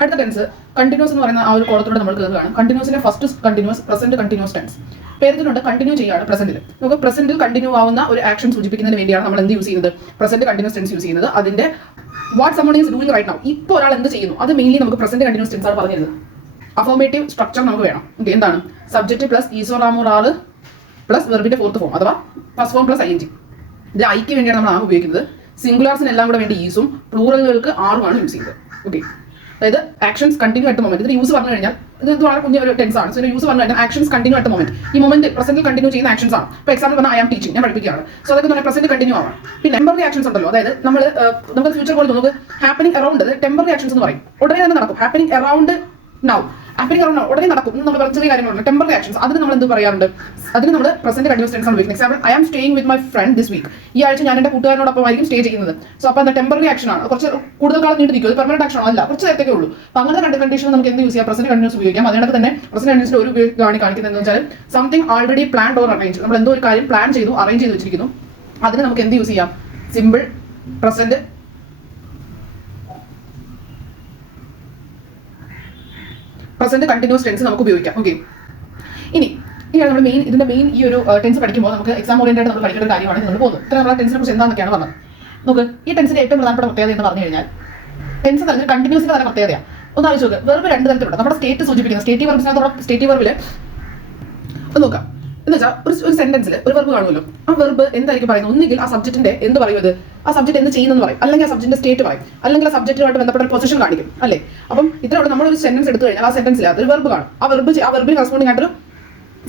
അടുത്ത tense continuous എന്ന് പറയുന്ന ആ ഒരു കോളത്തിലൂടെ നമ്മൾ കയറുകയാണ്. കണ്ടിന്യൂസിന്റെ first continuous, present continuous tense. പേരത്തിലുണ്ട് കണ്ടിന്യൂ ചെയ്യാണ് പ്രസന്റിൽ. നമുക്ക് പ്രസന്റിൽ കണ്ടിന്യൂ ആവുന്ന ഒരു ആക്ഷൻ സൂചിപ്പിക്കുന്നതിന് വേണ്ടിയാണ് നമ്മൾ എന്ത് യൂസ് ചെയ്യുന്നത്, പ്രസന്റ് കണ്ടിന്യൂസ് ടെൻസ് യൂസ് ചെയ്യുന്നത്. അതിന്റെ what someone is doing right now, ഇപ്പോൾ ഒരാൾ എന്ത് ചെയ്യുന്നു, അത് മെയിൻലി നമുക്ക് പ്രസന്റ് കണ്ടിന്യൂസ് ടെൻസ് ആണ് പറഞ്ഞിരുന്നത്. അഫോർമേറ്റീവ് സ്ട്രക്ചർ നമുക്ക് വേണം. ഓക്കെ, എന്താണ് സബ്ജക്റ്റ് പ്ലസ് ഈസോ റാമോ ആള് പ്ലസ് വെർബിന്റെ ഫോർത്ത് ഫോം അഥവാ ഫസ്റ്റ് ഫോം പ്ലസ് ing. ഇത് ഐക്ക് വേണ്ടിയാണ് നമ്മൾ ഉപയോഗിക്കുന്നത്. സിംഗുലാർസിന് എല്ലാം കൂടെ വേണ്ടി ഈസും പ്ലൂറലുകൾക്ക് ആറുമാണ് യൂസ് ചെയ്യുന്നത്. ഓക്കെ, അതായത് ആക്ഷൻസ് കണ്ടിന്യൂ അറ്റ് മൊമെന്റ്. ഇതിന് യൂസ് പറഞ്ഞു കഴിഞ്ഞാൽ ഇത് വളരെ കുഞ്ഞ ഒരു ടെൻസ് ആണ്. സോ യൂസ് പറഞ്ഞു കഴിഞ്ഞാൽ ആക്ഷൻസ് കണ്ടിന്യൂ അറ്റ് മൊമെന്റ്. ഈ മൊമെന്റ് പ്രസന്റ് കണ്ടിന്യൂ ചെയ്യുന്ന ആക്ഷൻസ് ആണ്. ഇപ്പോൾ എക്സാമ്പിൾ പറഞ്ഞാൽ ഐ ആം ടീച്ചിങ്, ഞാൻ പഠിപ്പിക്കുകയാണ്. സോ അതൊക്കെ പറഞ്ഞാൽ പ്രസന്റ് കണ്ടിന്യൂ ആവാം. പിന്നെ ടെമ്പററി ആക്ഷൻസ് ഉണ്ടല്ലോ, അതായത് നമുക്ക് ഫ്യൂച്ചർ പോലെ നമുക്ക് ഹാപ്പനിങ് അറൗണ്ട് ടെമ്പററി ആക്ഷൻസ് എന്ന് പറയും. ഉടനെ തന്നെ നടക്കും. Happening around now, happening around ഉടനെ നടക്കും. നമ്മൾ ചെറിയ കാര്യങ്ങളുണ്ട് ടെമ്പററി ആക്ഷൻസ്. അതിന് നമ്മൾ എന്ത് പറയാറുണ്ട്, അതിന് നമ്മൾ പ്രസന്റ് കണ്ടിന്യൂസ് ടെൻസ് ആണ് ഉപയോഗിക്കുന്നത്. Example I am staying with my friend this week. ഈ ആഴ്ച ഞാൻ എൻ്റെ കൂട്ടുകാരനോടൊപ്പം ആയിരിക്കും സ്റ്റേ ചെയ്യുന്നത്. സോ അപ്പോൾ അത് ടെമ്പററി ആക്ഷൻ ആണ്. കുറച്ച് കൂടുതൽ കാലം നീണ്ടു നിൽക്കും. അത് പെർമനന്റ് ആക്ഷൻ അല്ല, കുറച്ച് നേരത്തേക്കേ ഉള്ളൂ. അപ്പോൾ അങ്ങനത്തെ കണ്ടീഷൻ നമുക്ക് എന്ത് യൂസ് ചെയ്യാം, പ്രസന്റ് കണ്ടിന്യൂസ് ഉപയോഗിക്കാം. അതിനകത്ത് തന്നെ പ്രസന്റ് കണ്ടിന്യൂസിൽ ഒരു കാണിക്കുന്നത് എന്ന് വെച്ചാൽ something already planned or arrange. നമ്മൾ എന്തോ ഒരു കാര്യം പ്ലാൻ ചെയ്തു, അറേഞ്ച് ചെയ്ത് വെച്ചിരിക്കുന്നു. അതിന് നമുക്ക് എന്ത് യൂസ് ചെയ്യാം, സിമ്പിൾ പ്രസന്റ് കണ്ടിന്യൂസ് ടെൻസ് നമുക്ക് ഉപയോഗിക്കാം. ഓക്കെ, ഇനിയാണ് നമ്മൾ ഇതിന്റെ മെയിൻ ഈ ഒരു ടെൻസ് പഠിക്കുമ്പോൾ നമുക്ക് എക്സാം ഓറിയന്റഡ് നമ്മൾ പഠിക്കേണ്ട കാര്യമാണ് നമ്മൾ പോകുന്നത്. ഇത്ര നമ്മൾ ടെൻസിനെ കുറിച്ച് എന്താണെന്നൊക്കെയാണ് പറഞ്ഞത്. നമുക്ക് ഈ ടെൻസിന്റെ ഏറ്റവും പ്രധാനപ്പെട്ട പ്രത്യേകത എന്ന് പറഞ്ഞു കഴിഞ്ഞാൽ ടെൻസ് തന്നെ കണ്ടിന്യൂസിന്റെ തന്നെ പ്രത്യേകതയാണ്. ഒന്ന് ആലോചിച്ച് നോക്കുക, വെർബ് രണ്ട് തരത്തിലുണ്ട്. നമ്മുടെ സ്റ്റേറ്റ് സൂചിപ്പിക്കുന്ന സ്റ്റേറ്റീവ് വെർബിനകത്തോടെ സ്റ്റേറ്റീവ് വെർബില് ഒന്ന് നോക്കാം. എന്ന് വെച്ചാൽ ഒരു സെന്റൻസിൽ ഒരു വെർബ് കാണുമല്ലോ, ആ വെർബ് എന്തായിരിക്കും പറയുന്നത്, ഒന്നുകിൽ ആ സബ്ജക്റ്റിന്റെ എന്ത് പറയും, അത് ആ സബ്ജക്റ്റ് എന്ത് ചെയ്യുന്നെന്ന് പറയും, അല്ലെങ്കിൽ ആ സബ്ജക്റ്റിന്റെ സ്റ്റേറ്റ് പറയും, അല്ലെങ്കിൽ ആ സബ്ജക്റ്റുമായിട്ട് ബന്ധപ്പെട്ട ഒരു പൊസിഷൻ കാണിക്കും അല്ലേ. അപ്പം ഇത്രയോടെ നമ്മളൊരു സെന്റൻസ് എടുത്തു കഴിഞ്ഞാൽ ആ സെന്റൻസിൽ അതൊരു വെർബ് കാണും. ആ വെർബിന് കറസ്പോണ്ടിങ് ആയിട്ടൊരു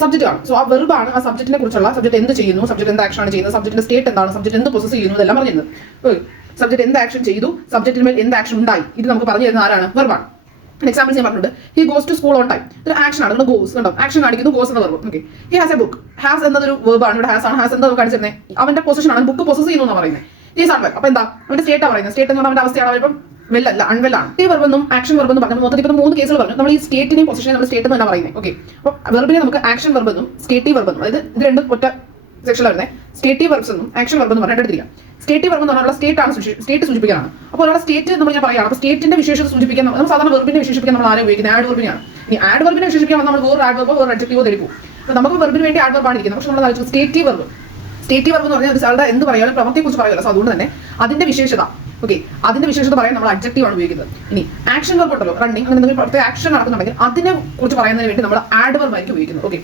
സബ്ജക്റ്റ് കാണും. സോ ആ വെർബാണ് ആ സബ്ജക്റ്റിനെ കുറിച്ചുള്ള, സബ്ജക്റ്റ് എന്ത് ചെയ്യുന്നു, സബ്ജക്റ്റ് എന്ത് ആക്ഷൻ ആണ് ചെയ്യുന്നത്, സബ്ജക്റ്റിന്റെ സ്റ്റേറ്റ് എന്താണ്, സബ്ജക്റ്റ് എന്ത് പൊസസ് ചെയ്യുന്നു, ഇതെല്ലാം പറഞ്ഞിരുന്നത്. സബ്ജക്റ്റ് എന്ത് ആക്ഷൻ ചെയ്തു, സബ്ജക്റ്റിന് മേൽ എന്ത് ആക്ഷൻ ഉണ്ടായി, ഇത് നമുക്ക് പറഞ്ഞു തരുന്ന ആരാണ്, വെർബാണ്. എക്സാമ്പിൾസ് ഞാൻ പറഞ്ഞിട്ടുണ്ട്. He goes to school on time, ഒരു ആക്ഷൻ ആണ്. ഗോസ് കണ്ടോ, ആക്ഷൻ കാണിക്കുന്നു, ഗോസ് എന്ന verb. Okay, he has a book, has എന്നതൊരു വെർബാണ്. ഇവിടെ ഹാസ് ആണ്. ഹാസ് എന്താ കാണിച്ചിരുന്നത്, അവന്റെ പൊസിഷൻ ആണ്, ബുക്ക് പൊസസ് ചെയ്യുന്നു എന്നാണ് പറയുന്നത്. ഹീസ് അൺവെൽ, അപ്പൊ എന്താ അവന്റെ സ്റ്റേറ്റ് ആണ് പറയുന്നത്. സ്റ്റേറ്റ് എന്ന് പറഞ്ഞാൽ അവന്റെ അവസ്ഥയാണ്. ഇപ്പം വെൽ അല്ല, അൺവെൽ ആണ്. ഈ വെർബെന്നും ആക്ഷൻ വെർബെന്നും പറഞ്ഞു മൊത്തത്തിൽ ഇപ്പം 3 കേസുകൾ പറഞ്ഞു. നമ്മൾ ഈ സ്റ്റേറ്റിനെയും പൊസിഷനെയും നമ്മൾ സ്റ്റേറ്റ് എന്ന് പറയുന്നത്. ഓക്കെ, അപ്പോൾ വെർബിനെ നമുക്ക് ആക്ഷൻ വെർബെന്നും സ്റ്റേറ്റീവ് വെർബെന്നും, അതായത് ഇത് രണ്ടും ഒറ്റ സെക്ഷനിൽ വരുന്നത്. സ്റ്റേറ്റീവ് വെർബ്സ് എന്നും ആക്ഷൻ വെർബ് എന്ന് പറഞ്ഞിട്ട് എടുത്തിരിക്കാം. സ്റ്റേറ്റീവ് വെർബ് എന്ന് പറഞ്ഞാൽ സ്റ്റേറ്റ് സൂചിപ്പിക്കാനാണ്. അപ്പോൾ ഒരാളുടെ സ്റ്റേറ്റ് നമ്മൾ ഞാൻ പറയാം. അപ്പോൾ സ്റ്റേറ്റിന്റെ വിശേഷത സൂചിപ്പിക്കാൻ നമ്മൾ സാധാരണ വെർബിനെ വിശേഷിപ്പിക്കാൻ നമ്മൾ ആരും ഉപയോഗിക്കുന്നത് ആഡ് വെർബിനെയാണ്. ഈ ആഡ് വെർബിനെ വിശേഷിപ്പിക്കാൻ നമ്മൾ വേറെ ആഡ് വെർബോ വേറെ അഡ്ജക്റ്റീവോ തെളിക്കും. അപ്പോൾ നമുക്ക് വെർബിന് വേണ്ടി ആഡ് വെർബാണ് ഇരിക്കുന്നത്. പക്ഷെ നമ്മൾ സ്റ്റേറ്റീവ് വെർബ് എന്ന് പറഞ്ഞാൽ ഒരു സ്ഥലത്തെ എന്ത് പറയാനും പ്രവൃത്തിയെ കുറിച്ച് പറയുമല്ലോ. സോ അതുകൊണ്ട് തന്നെ അതിന്റെ വിശേഷത, ഓക്കെ, അതിന്റെ വിശേഷത പറയാൻ നമ്മൾ അഡ്ജക്റ്റീവ് ആണ് ഉപയോഗിക്കുന്നത്. ഇനി ആക്ഷൻ വെർബ് ഉണ്ടല്ലോ, റണ്ണിങ്, അങ്ങനെ എന്തെങ്കിലും പ്രത്യേക ആക്ഷൻ നടക്കുന്നുണ്ടെങ്കിൽ അതിനെ കുറിച്ച് പറയുന്നതിന് വേണ്ടി നമ്മൾ ആഡ് വെർബ് ആയിരിക്കും ഉപയോഗിക്കുന്നത്. Okay,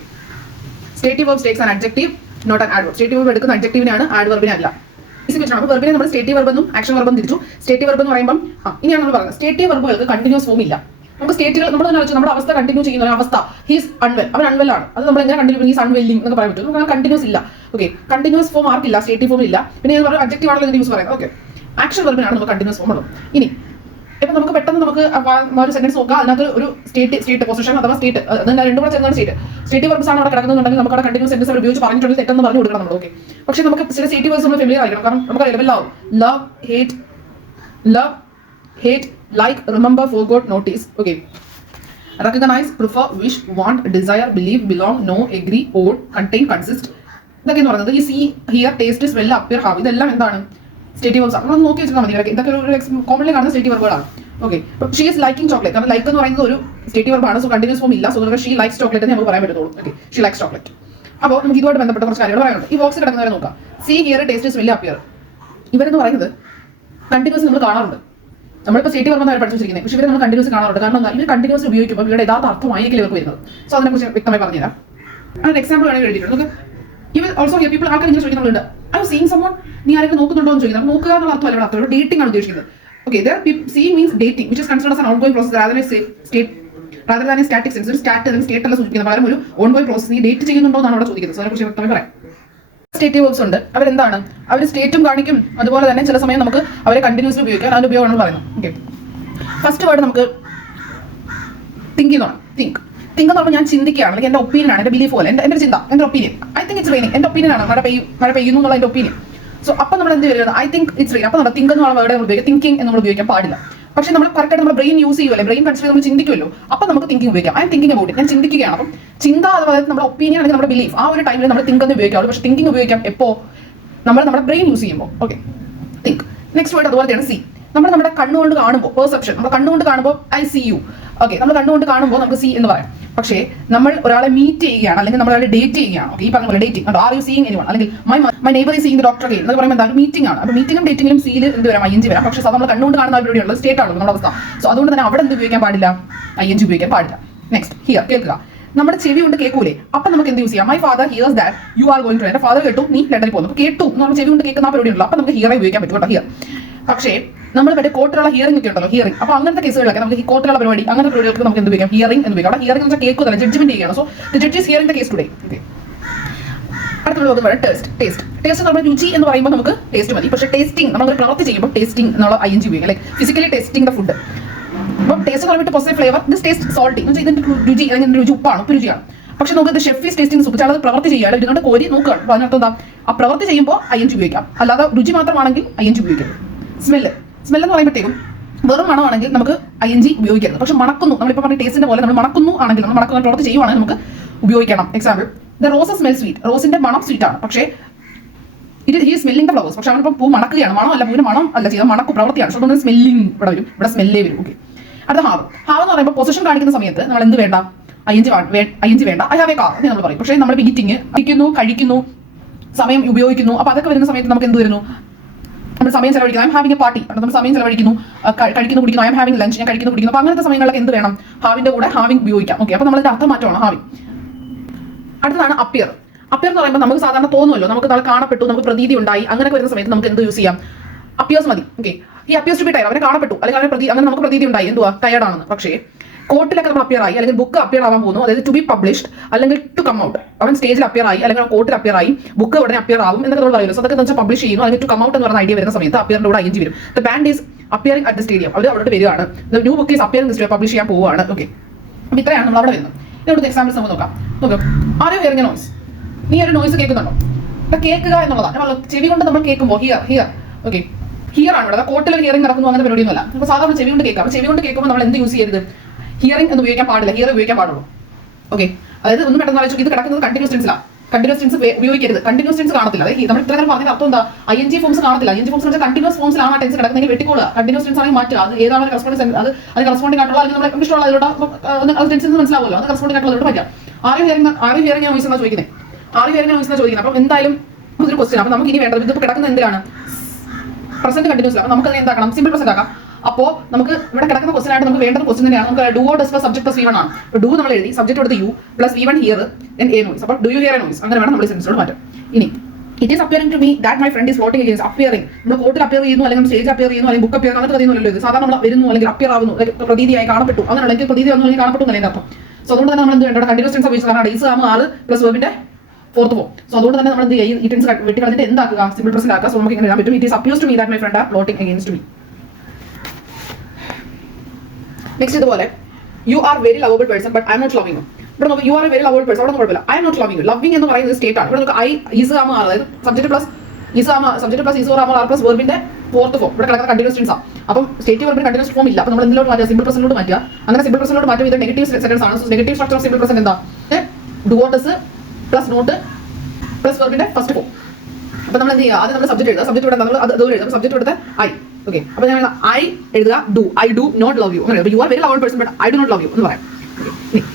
stative verb takes an adjective, not an adverb. Stative verb എടുക്കുന്ന അഡ്ജക്റ്റീവിനാണ്, ആഡ് വെർബിനെ അല്ല. അപ്പോൾ വെർബിനെ നമ്മൾ സ്റ്റേറ്റീവ് വെർബ് എന്നും ആക്ഷൻ വെർബും തിരിച്ചു. സ്റ്റേറ്റീവ് വെർബ് എന്ന് പറയുമ്പോൾ ഇനിയാണ് നമ്മൾ പറയുന്നത്, സ്റ്റേറ്റീവ് വെർബുകൾക്ക് കണ്ടിന്യൂസ് ഫോം ഇല്ല. നമുക്ക് സ്റ്റേറ്റുകൾ നമ്മൾ തന്നെ നമ്മുടെ അവസ്ഥ കണ്ടിന്യൂ ചെയ്യുന്ന അവസ്ഥ, ഹീസ് അൺവെൽ, അവൻ അൺവെൽ ആണ്. അത് നമ്മൾ എങ്ങനെ കണ്ടിന്യൂ, ഹീസ് അൺവെല്ലിംഗ് എന്നൊക്കെ പറയാൻ പറ്റും. നമുക്ക് കണ്ടിന്യൂസ് ഇല്ല. ഓക്കെ, കണ്ടിന്യൂസ് ഫോം ആർക്കില്ല, സ്റ്റേറ്റീവ് ഫോം ഇല്ല. പിന്നെ അഡ്ജക്റ്റീവ് ആണല്ലോ ഇതിന് യൂസ് പറയുന്നത്. ഓക്കെ, ആക്ഷൻ വെർബിനാണ് നമുക്ക് കണ്ടിന്യൂസ് ഫോം ഉള്ളത്. ഇനി ഇപ്പം നമുക്ക് പെട്ടെന്ന് നമുക്ക് ഒരു സെന്റൻസ് നോക്കാം. അതിനകത്ത് ഒരു സ്റ്റേറ്റ് പൊസിഷൻ അഥവാ സ്റ്റേറ്റ്, അതിന് രണ്ടും കൂടെ ചേർന്നാണ് സ്റ്റേറ്റീവ് വെർബ്സ് ആണ് അവിടെ കിടക്കുന്നുണ്ടെങ്കിൽ നമുക്ക് അവിടെ കണ്ടിന്യൂസ് സെന്റൻസ് ഉപയോഗിച്ച് പറഞ്ഞിട്ടുണ്ടെങ്കിൽ തെറ്റെന്ന് പറഞ്ഞു കൊടുക്കണം നമ്മൾ. ഓക്കെ, പക്ഷേ നമുക്ക് ചില സ്റ്റേറ്റീവ് വെർബ്സ് നമ്മൾ ഫെമിലിയർ ആയിരിക്കണം. കാരണം നമുക്ക് love, hate, like, remember, forgot, notice. Okay, recognise, prefer, wish, want, desire, believe, belong, know, agree, own, contain, consist. ഇതൊക്കെ എന്ന് പറയുന്നത് ഈ see, hear, taste, smell, appear, have, ഇതെല്ലാം എന്താണ്, സ്റ്റേറ്റീവ് വെർബ്സ് ആണ്. നമ്മൾ നോക്കി വെച്ചാൽ മതി. ഇതൊക്കെ ഒരു കോമൺലി കാണുന്ന സ്റ്റേറ്റീവ് വെർബുകളാണ്. ഓക്കെ, അപ്പോൾ ഷീ ഈസ് ലൈക്കിംഗ് ചോക്ലേറ്റ്, കാരണം ലൈക്ക് എന്ന് പറയുന്നത് ഒരു സ്റ്റേറ്റീവ് വെർബാണ്. സോ കണ്ടിന്യൂസ് ഫോം ഇല്ല. സോ നമുക്ക് ഷീ ലൈക്സ് ചോക്ലേറ്റ് എന്ന് നമുക്ക് പറയാൻ പറ്റുള്ളൂ. Okay, she likes chocolate. അപ്പോൾ നമുക്ക് ഇതുമായിട്ട് ബന്ധപ്പെട്ട കുറച്ച് കാര്യങ്ങൾ പറയാനുണ്ട്. ഈ ബോക്സിൽ കിടക്കുന്നവരെ നോക്കാം. See, hear, taste, smell, appear, ഇവരെന്ന് പറയുന്നത് കണ്ടിന്യൂസ് നമ്മൾ കാണാറുണ്ട്. നമ്മളിപ്പോൾ സ്റ്റേറ്റീവ് വെർബ് എന്നാണ് പഠിച്ചു വെച്ചിരിക്കുന്നത്. പക്ഷേ ഇവരെ നമ്മൾ കണ്ടിന്യൂസ് കാണാറുണ്ട്. കാരണം ഇവർ കണ്ടിന്യൂസ് ഉപയോഗിക്കുമ്പോൾ ഇവരുടെ യഥാർത്ഥ അർത്ഥമായിരിക്കും ഇവർക്ക് വരുന്നത്. സോ അതിനെക്കുറിച്ച് വ്യക്തമായി പറഞ്ഞുതരാം. അതിന് എക്സാമ്പിൾ വേണമെങ്കിൽ എഴുതിയിട്ടുണ്ട്. നമുക്ക് ഇവർ ഓൾസോ ഹിയർ പീപ്പിൾ, ആൾക്കാർ ഇങ്ങനെ ചോദിക്കുന്നുണ്ട്, ഐ ഹാവ് സീൻ സമൺ, നീ ആരെങ്കിലും നോക്കുന്നുണ്ടോ എന്ന് ചോദിക്കുന്നത്. നോക്കുക എന്നുള്ള അർത്ഥമല്ല ഇവിടെ അർത്ഥം, ഡേറ്റിംഗ് ആണ് ഉദ്ദേശിക്കുന്നത്. Okay, seeing means dating, which is considered as an ongoing process rather than a static sense. ഒരു സ്റ്റാറ്റ് അല്ലെങ്കിൽ സ്റ്റേറ്റ് അല്ല സൂചിപ്പിക്കുന്നത്, പകരം ഒരു ഓൺഗോയിങ് പ്രോസസ്. നീ ഡേറ്റ് ചെയ്യുന്നുണ്ടോ എന്നാണ് അവിടെ ചോദിക്കുന്നത്. സോ അതിനെക്കുറിച്ച് വ്യക്തമായി പറയാം. സ്റ്റേറ്റീവ് വെർബ്സ് ഉണ്ട്. അവരെന്താണ്, അവർ സ്റ്റേറ്റും കാണിക്കും, അതുപോലെ തന്നെ ചില സമയം നമുക്ക് അവരെ കണ്ടിന്യൂസ്ലി ഉപയോഗിക്കാം. അതിന്റെ ഉപയോഗമാണ് പറയുന്നത്. ഓക്കെ, ഫസ്റ്റ് വേർഡ് നമുക്ക് തിങ്ക് എന്നാണ്. തിങ്ക് എന്ന് പറഞ്ഞാൽ ഞാൻ ചിന്തിക്കുകയാണ്, അല്ലെങ്കിൽ എൻ്റെ ഒപ്പീനിയൻ ആണ്, എൻ്റെ ബിലീഫ് പോലെ, എൻ്റെ ചിന്ത, എൻ്റെ opinion. I think it's raining, എൻ്റെ ഒപ്പീനിയൻ ആണ്, മഴ പെയ്യുന്നു എന്നുള്ള എൻ്റെ ഒപ്പീനിയൻ. സോ അപ്പോൾ നമ്മൾ എന്ത് വരുന്നത്, ഐ തിങ്ക് ഇറ്റ്സ് റെയിൻ. അപ്പോൾ നമ്മൾ തിങ്ക് എന്നുള്ള വേർഡ് നമ്മൾ ഉപയോഗിക്കാം, തിങ്കിങ് എന്ന് നമ്മൾ ഉപയോഗിക്കാൻ പാടില്ല. പക്ഷേ നമ്മൾ കറക്റ്റായിട്ട് നമ്മൾ ബ്രെയിൻ യൂസ് ചെയ്യുമല്ലേ, ബ്രെയിൻ കൺസിഡർ നമ്മൾ ചിന്തിക്കുമല്ലോ, അപ്പോൾ നമുക്ക് തിങ്കിങ് ഉപയോഗിക്കാം. I M thinking about it, ഞാൻ ചിന്തിക്കുകയാണ്. അപ്പം ചിന്ത അതുപോലെ നമ്മുടെ ഒപ്പീനിയൻ അല്ലെങ്കിൽ നമ്മുടെ ബിലീഫ്, ആ ഒരു ടൈമിൽ നമ്മൾ തിങ്ക് എന്ന് ഉപയോഗിക്കാവുള്ളൂ. പക്ഷേ തിങ്കിങ് ഉപയോഗിക്കാം എപ്പോൾ, നമ്മുടെ ബ്രെയിൻ യൂസ് ചെയ്യുമ്പോൾ. Okay, think. നെക്സ്റ്റ് വേർഡ് അതുപോലെ തന്നെ സി. നമ്മുടെ കണ്ണുകൊണ്ട് കാണുമ്പോൾ പെർസെപ്ഷൻ, നമ്മൾ കണ്ണുകൊണ്ട് കാണുമ്പോൾ ഐ സി യു, ഓക്കെ, നമ്മൾ കണ്ണുകൊണ്ട് കാണുമ്പോൾ നമുക്ക് സി എന്ന് പറയാം. പക്ഷേ നമ്മൾ ഒരാളെ മീറ്റ് ചെയ്യുകയാണ് അല്ലെങ്കിൽ നമ്മൾ ഒരാളെ ഡേറ്റ് ചെയ്യുകയാണ്, ഓക്കെ, ഈ പറഞ്ഞ പോലെ dating, are you seeing anyone, അല്ലെങ്കിൽ my neighbour is seeing the doctor again എന്ന് പറയുമ്പോൾ എന്താണ് മീറ്റിംഗ് ആണ്. അപ്പോൾ മീറ്റിംഗും ഡേറ്റിംഗിലും സീൽ എന്ത് വരാം, ING വരാം. പക്ഷേ നമ്മൾ കണ്ണുകൊണ്ട് കാണുന്ന പരിപാടിയുള്ള സ്റ്റേറ്റ് ആണ് നമ്മുടെ അവസ്ഥ. സോ അതുകൊണ്ട് തന്നെ അവിടെ എന്ത് ഉപയോഗിക്കാൻ പാടില്ല, ING ഉപയോഗിക്കാൻ പാടില്ല. നെക്സ്റ്റ് ഹിയർ, കേൾക്കുക. നമ്മുടെ ചെവി കൊണ്ട് കേൾക്കൂലേ, അപ്പം നമുക്ക് എന്ത് യൂസ് ചെയ്യാം, my father hears that you are going to, എന്റെ ഫാദർ കേട്ടു നീ ലണ്ടനിൽ പോകുന്നു. അപ്പോൾ കേട്ടു നമ്മൾ ചെവി കൊണ്ട് കേൾക്കുന്ന പരിപാടി ഉണ്ടല്ലോ, അപ്പം നമുക്ക് ഹിയറെ ഉപയോഗിക്കാൻ പറ്റും കേട്ടോ, ഹിയർ. പക്ഷേ നമ്മൾ മറ്റേ കോർട്ടിലുള്ള ഹിയറിംഗ് ഒക്കെ ഉണ്ടല്ലോ, ഹിയറിംഗ്, അപ്പോൾ അങ്ങനത്തെ കേസുകളൊക്കെ നമുക്ക് ഈ കോർട്ടിലുള്ള പരിപാടി അങ്ങനത്തെ പരിപാടികൾക്ക് നമുക്ക് എന്ത് ഉപയോഗിക്കാം, ഹിയറിംഗ് എന്ന് ഉപയോഗിക്കാം. അവിടെ ഹിയറിംഗ് എന്ന് വെച്ചാൽ കേൾക്കുന്നില്ല, ജഡ്ജ്മെന്റ് ചെയ്യുകയാണ്. So the judge is hearing the case today. Okay, അടുത്തുള്ള പറയാം ടേസ്റ്റ്. ടേസ്റ്റ് നമ്മൾ രുചി എന്ന് പറയുമ്പോൾ നമുക്ക് ടേസ്റ്റ് മതി. പക്ഷേ ടേസ്റ്റിംഗ് നമ്മൾ പ്രവൃത്തി ചെയ്യുമ്പോൾ ടേസ്റ്റിംഗ് എന്നുള്ള ING ഉപയോഗിക്കാം, like physically tasting the food. അപ്പോൾ ടേസ്റ്റ് പറഞ്ഞിട്ട് positive flavour, this taste salty എന്ന് വെച്ചാൽ ഇതിന്റെ രുചി അല്ലെങ്കിൽ രുചി ഉപ്പാണ്, ഉപ്പ് രുചിയാണ്. പക്ഷെ നമുക്ക് ഇത് ഷെഫ് ഈസ് ടേസ്റ്റിംഗ് സൂപ്പ്, അത് പ്രവൃത്തി ചെയ്യുകയാണ്, ഇതുകൊണ്ട് കോരി നോക്കുകയാണ്. അപ്പോൾ അതിനകത്ത് എന്താ, ആ പ്രവൃത്തി ചെയ്യുമ്പോൾ ING ഉപയോഗിക്കാം, അല്ലാതെ രുചി മാത്രമാണെങ്കിൽ ING ഉപയോഗിക്കാം. സ്മെല്ല് എന്ന് പറയുമ്പോഴത്തേക്കും വെറും മണമാണെങ്കിൽ നമുക്ക് ING ഉപയോഗിക്കരുത്. പക്ഷെ മണക്കുന്നു, നമ്മളിപ്പോൾ പറഞ്ഞ ടേസ്റ്റിന്റെ പോലെ നമ്മൾ മണക്കുന്നു ആണെങ്കിൽ, നമ്മൾ മണക്കുന്ന പ്രവൃത്തി ചെയ്യുവാണെങ്കിൽ നമുക്ക് ഉപയോഗിക്കണം. Example, the rose smell sweet, റോസിന്റെ മണം സ്വീറ്റ് ആണ്, പക്ഷേ ഹി സ്മെല്ലിംഗ് ദ ഫ്ലവേഴ്സ്. പക്ഷെ അവനിപ്പോൾ പൂ മണക്കുകയാണ്, മണമല്ല, പൂവിന് മണം അല്ല ചെയ്ത മണക്കു പ്രവൃത്തിയാണ്. സോ അതുകൊണ്ട് സ്മെല്ലിംഗ് ഇവിടെ വരും, ഇവിടെ സ്മെല്ലേ വരും. ഓക്കെ, അടുത്ത ഹാവ് എന്ന് പറയുമ്പോൾ പൊസിഷൻ കാണിക്കുന്ന സമയത്ത് നമ്മൾ എന്ത് വേണ്ട, ING വേണ്ട, ഐ ഹാവ് എ കാർ എന്ന് നമ്മൾ പറയും. പക്ഷേ നമ്മൾ ഈറ്റിംഗ്, കഴിക്കുന്നു, സമയം ഉപയോഗിക്കുന്നു, അപ്പോൾ അതൊക്കെ വരുന്ന സമയത്ത് നമുക്ക് എന്ത് വരുന്നു, നമ്മൾ സമയം ചെലവഴിക്കുന്നു, I M having A party, നമ്മൾ സമയം ചെലവഴിക്കുന്നു, കഴിക്കുന്നു കുടിക്കുന്നു, ഐ എം ഹാവിംഗ് ലഞ്ച്, ഞാൻ കഴിക്കുന്നു കുടിക്കുന്നു. അപ്പോൾ അങ്ങനത്തെ സമയങ്ങളിലൊക്കെ എന്ത് വേണം, ഹാവിന്റെ കൂടെ ഹാവിംഗ് ഉപയോഗിക്കാം. ഓക്കെ, അപ്പോൾ നമ്മളിന്റെ അർത്ഥം മാറ്റമാണ് ഹാവിംഗ്. അടുത്തതാണ് അപ്പിയർ എന്ന് പറയുമ്പോൾ നമുക്ക് സാധാരണ തോന്നുമല്ലോ, നമുക്ക് നാളെ കാണപ്പെട്ടു, നമുക്ക് പ്രതീതി ഉണ്ടായി, അങ്ങനെയൊക്കെ വരുന്ന സമയത്ത് നമുക്ക് എന്ത് യൂസ് ചെയ്യാം, അപ്പിയേഴ്സ് മതി. ഓക്കെ, ഈ അപ്പിയേഴ്സ് ടു ബി ടയർഡ്, അവരെ കാണപ്പെട്ടു അല്ലെങ്കിൽ അങ്ങനെ നമുക്ക് പ്രതീതി ഉണ്ടായി എന്തുവാ, ടയർഡ് ആണെന്ന്. പക്ഷേ കോർട്ടിലൊക്കെ നമ്മൾ അപ്പിയർ ആയി, അല്ലെങ്കിൽ ബുക്ക് അപ്പിയർ ആവാൻ പോകുന്നു, അതായത് ടു ബി പബ്ലിഷ്ഡ് അല്ലെങ്കിൽ ടു കം ഔട്ട്, അവൻ സ്റ്റേജിൽ അപ്പിയർ ആയി അല്ലെങ്കിൽ കോർട്ടിൽ അപ്പിയർ ആയി, ബുക്ക് ഉടനെ അപ്പിയർ ആവും എന്നൊക്കെ നമ്മൾ പറയുമല്ലോ. സോ അതൊക്കെ വെച്ചാൽ പബ്ലിഷ് ചെയ്യുന്നു, അല്ലെങ്കിൽ ടു കം ഔട്ട് എന്ന് പറയുന്ന ഐഡിയ വരുന്ന സമയത്ത് അപ്പിയറിന്റെ കൂടെ ING വരും. The band is appearing at the stadium, അവർ അവിടെ വരികയാണ്, new book is appearing the stadium, publish ചെയ്യാൻ പോവുകയാണ്. ഓക്കെ, അപ്പോൾ ഇത്രയാണ് നമ്മൾ അവിടെ വരുന്നത്. ഇവിടുത്തെ എക്സാമ്പിൾസ് നമുക്ക് നോക്കാം. Are you hearing A noise, നീ ഒരു നോയ്സ് കേൾക്കുന്നുണ്ടോ? ഇപ്പം കേൾക്കുക എന്നുള്ളതാണ്, ചെവി കൊണ്ട് നമ്മൾ കേൾക്കുമ്പോൾ ഹിയർ. ഓക്കെ, ഹിയർ ആണ് ഇവിടെ, കോർട്ടിൽ ഹിയറിംഗ് നടക്കുന്നു അങ്ങനെ പരിപാടിയൊന്നുമല്ല. അപ്പോൾ സാധാരണ ചെവി കൊണ്ട് കേൾക്കാം. ചെവി കൊണ്ട് കേൾക്കുമ്പോൾ നമ്മൾ എന്ത് യൂസ് ചെയ്യരുത്, ഹിയറിംഗ് എന്ന് ഉപയോഗിക്കാൻ പാടില്ല, ഹിയർ ഉപയോഗിക്കാൻ പാടുള്ളൂ. ഓക്കെ, അതായത് ഒന്ന് പെട്ടെന്ന് ആലോചിച്ചു, ഇത് കിടക്കുന്നത് കണ്ടിന്യൂസ് ടെൻസിലാണ്, കണ്ടിന്യൂസ് ടെൻസ് ഉപയോഗിക്കരുത്, കണ്ടിന്യൂസ് ടെൻസ് കാണത്തില്ല. അതായത് നമ്മൾ ഇത്ര നേരം പറഞ്ഞ അർത്ഥം എന്താ, ING ഫോംസ് കാണത്തില്ല. ING ഫോംസ് വെച്ചാൽ കണ്ടിന്യൂസ് ഫോംസിലാണ് ആ ടെൻസ് കിടക്കുന്നത്, വെട്ടിക്കോളുക. കണ്ടിന്യൂസ് ടെൻസ് ആണെങ്കിൽ മാറ്റുക, അത് ഏതാണ് കറസ്പോണ്ടിങ്, അത് കറസ്പോണ്ടിങ് ആയിട്ടുള്ള, അല്ലെങ്കിൽ നമ്മൾ ഇഷ്ടമുള്ള അതിലോട്ട് ടെൻസ് മനസ്സിലാവുമല്ലോ, അത് കറസ്പോണ്ടിങ് ആയിട്ടുള്ള അതിലോട്ട് മാറ്റാം. ആർ യു ഹിയറിംഗ് നോയ്സ് എന്നാണ് ചോദിക്കുന്നത്, അപ്പം എന്തായാലും ഒരു ക്വസ്റ്റ്യൻ. അപ്പോൾ നമുക്ക് ഇനി വേണ്ടത്, ഇതിപ്പോൾ കിടക്കുന്നത് എന്തിനാണ്, പ്രസന്റ് കണ്ടിന്യൂസ്. അപ്പോൾ നമുക്ക് എന്താക്കണം, സിമ്പിൾ പ്രസന്റ് ആക്കാം. അപ്പോൾ നമുക്ക് ഇവിടെ കിടക്കുന്ന ക്വസ്റ്റൻ ആയിട്ട് നമുക്ക് വേണ്ടത് ക്വസ്റ്റൻ തന്നെയാണ്. നമുക്ക് do or does plus subject plus V1 ആണ്. അപ്പോൾ ഡു നമ്മൾ എഴുതി, സബ്ജക്ട് എടുത്ത് you plus V1 hear then a noise. അപ്പോൾ do you hear a noise, അങ്ങനെ വേണം നമ്മൾ സെൻസിലോട് മാറ്റാം. ഇനി it is appearing to me that my friend is floating against. Appearing നമ്മൾ കോർട്ടിൽ അപ്പിയർ ചെയ്യുന്നു, അല്ലെങ്കിൽ സ്റ്റേജ് അപ്പിയർ ചെയ്യുന്നു, അല്ലെങ്കിൽ ബുക്ക് അപ്പിയർ, അങ്ങനത്തെ കഥയൊന്നുമല്ലോ ഇത്. സാധാരണ നമ്മൾ വരുന്നു അല്ലെങ്കിൽ അപ്പിയർ ആവുന്നു, പ്രതീതിയായി കാണപ്പെട്ടു, അങ്ങനെയുള്ള എനിക്ക് പ്രതീതി ഒന്നും അല്ലെങ്കിൽ കാണപ്പെട്ടു എന്നതിന്റെ അർത്ഥം. സോ അതുകൊണ്ട് തന്നെ നമ്മൾ എന്ത് വേണ്ട, കണ്ടിന്യൂസ് ടെൻസ് ഉപയോഗിച്ച്, കാരണം ഡേയ്സ് ആകുമ്പോൾ 6 പ്ലസ് വെർബിന്റെ ഫോർത്ത് ഫോം. സോ അതുകൊണ്ട് തന്നെ നമ്മൾ എന്ത് ചെയ്യും, ഈ ടെൻസ് വെട്ടി കളഞ്ഞിട്ട് എന്താക്കുക, സിമ്പിൾ പ്രസന്റ് ആക്കുക. സോ നമുക്ക് ഇങ്ങനെ എഴുതാൻ പറ്റും, it is appears to me that my friend are plotting against me. Next ഇതുപോലെ, you are very lovable person but I am not loving you. ഇവിടെ നമുക്ക് you are a very lovable person, അവിടെ കുഴപ്പമില്ല. I am not loving you. Loving എന്ന് പറയുന്നത് state ആണ്. ഇവിടെ നമുക്ക് ഐ ഈസ് ആമ, അതായത് സബ്ജക്ട് പ്ലസ് ഈസ് ആമ ആർ പ്ലസ് വെർബിന്റെ ഫോർത്ത് ഫോം. ഇവിടെ കിടക്കുന്ന കണ്ടിന്യൂസ് ടെൻസ് ആണ്. അപ്പം സ്റ്റേറ്റ് വെർബിന് കണ്ടിന്യൂസ് ഫോം ഇല്ല. അപ്പോൾ നമ്മൾ എന്തിലോട്ട് മാറ്റുക, സിമ്പിൾ പ്രസന്റിലോട്ട് മാറ്റുക. അങ്ങനെ സിമ്പിൾ പ്രസന്റിലോട്ട് മാറ്റും, ഇത് നെഗറ്റീവ് സെന്റൻസ് ആണ്. So negative structure of simple present എന്താ, do or does plus not plus വെർബിന്റെ ഫസ്റ്റ് ഫോം. അപ്പോൾ നമ്മൾ എന്ത് ചെയ്യുക, ആദ്യം നമ്മൾ സബ്ജക്ട് എഴുതുക, സബ്ജക്ട് ഇവിടെ നമ്മൾ അത് എഴുതുക, സബ്ജക്ട് എടുത്ത് ഐ. ഓക്കെ, അപ്പോൾ ഞാൻ ഐ എഴുതുക, do I do not love you. അങ്ങനെ you are very lovable person but I do not love you എന്ന് പറയാം.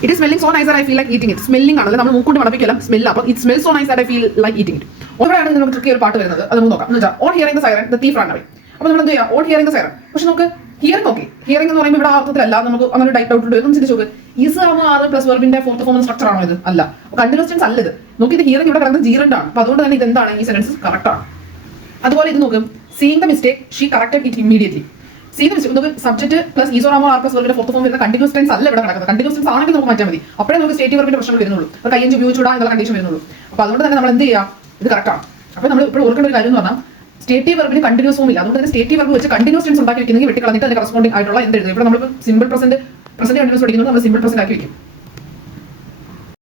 It smelling so nice I feel like eating it. Smelling ആണല്ലേ, നമ്മൾ മൂക്കൊണ്ട് മണപ്പിക്കല സ്മെല്ല്. അപ്പോൾ it smell so nice I feel like eating it. അവിടെയാണ് നമുക്ക് tricky ഒരു പാട്ട് വരുന്നത്, അത് നമുക്ക് നോക്കാം. എന്ന് വെച്ചാൽ on hearing the siren the thief run away. അപ്പോൾ നമ്മൾ എന്ത് ചെയ്യുക, ഓൺ ഹിയറിംഗ് ദ സൈറൻ. പക്ഷെ നമുക്ക് ഹിയറിംഗ് ഓക്കെ, ഹിയറിംഗ് എന്ന് പറയുമ്പോൾ ഇവിടെ അർത്ഥത്തിലല്ല, നമുക്ക് അങ്ങനെ ഡൈറ്റ് ഔട്ട് ഒന്ന് ചിന്തിച്ചു നോക്ക്. ഈസ് ആവുമ്പോൾ 6 പ്ലസ് വെർബിന്റെ ഫോർത്ത് ഫോം സ്ട്രക്ചർ ആണോ ഇത്? അല്ല, കണ്ടിന്യൂസ് ടെൻസ് അല്ല ഇത്. നോക്കി, ഇത് ഹിയറിംഗ് ഇവിടെ കിടക്കുന്നത് ജീറന്റ് ആണ്. അപ്പോൾ അതുകൊണ്ട് തന്നെ ഇത് എന്താണ്, ഈ സെന്റൻസ് കറക്റ്റ് ആണ്. അതുപോലെ ഇത് നോക്കും, seeing the mistake she corrected it immediately. Seeing the mistake നമുക്ക് സബ്ജക്ട് പ്ലസ് ഈസ് ആവുമ്പോൾ 6 പ്ലസ് വെർബിന്റെ ഫോർത്ത് ഫോം വരുന്ന കണ്ടിന്യൂസ് ടെൻസ് അല്ല ഇവിടെ കിടക്കുന്നത്. കണ്ടിന്യൂസ് ടെൻസ് ആണെങ്കിൽ നമുക്ക് മാറ്റാൻ മതി. അപ്പോഴേ നമുക്ക് സ്റ്റേറ്റ് വെർബിന്റെ പ്രശ്നങ്ങൾ വരുന്നുള്ളൂ. അപ്പോൾ ING ഉപയോഗിച്ചുകൂടാ എന്നുള്ള കണ്ടീഷൻ വരുന്നുള്ളൂ. അപ്പോൾ അതുകൊണ്ട് തന്നെ നമ്മൾ എന്ത് ചെയ്യുക, ഇത് കറക്റ്റ് ആണ്. അപ്പോൾ നമ്മൾ ഇപ്പോൾ ഓർക്കേണ്ട ഒരു കാര്യം എന്ന് പറഞ്ഞാൽ, സ്റ്റേറ്റീവ് വെർബിന് കണ്ടിന്യൂസ് ഫോം ഇല്ല. അതുകൊണ്ട് തന്നെ സ്റ്റേറ്റീവ് വെർബ് വെച്ച് കണ്ടിന്യൂസ് ടെൻസ് ഉണ്ടാക്കി വെക്കുന്നെങ്കിൽ വെട്ടിക്കളഞ്ഞിട്ട് അതിന് കറസ്പോണ്ടിങ് ആയിട്ടുള്ള എന്ത് എഴുതും. ഇപ്പോൾ നമ്മൾ സിമ്പിൾ പ്രസന്റ് കണ്ടിന്യൂസ് പഠിക്കുന്നത് നമ്മൾ സിമ്പിൾ പ്രസന്റ് ആക്കി വെക്കും.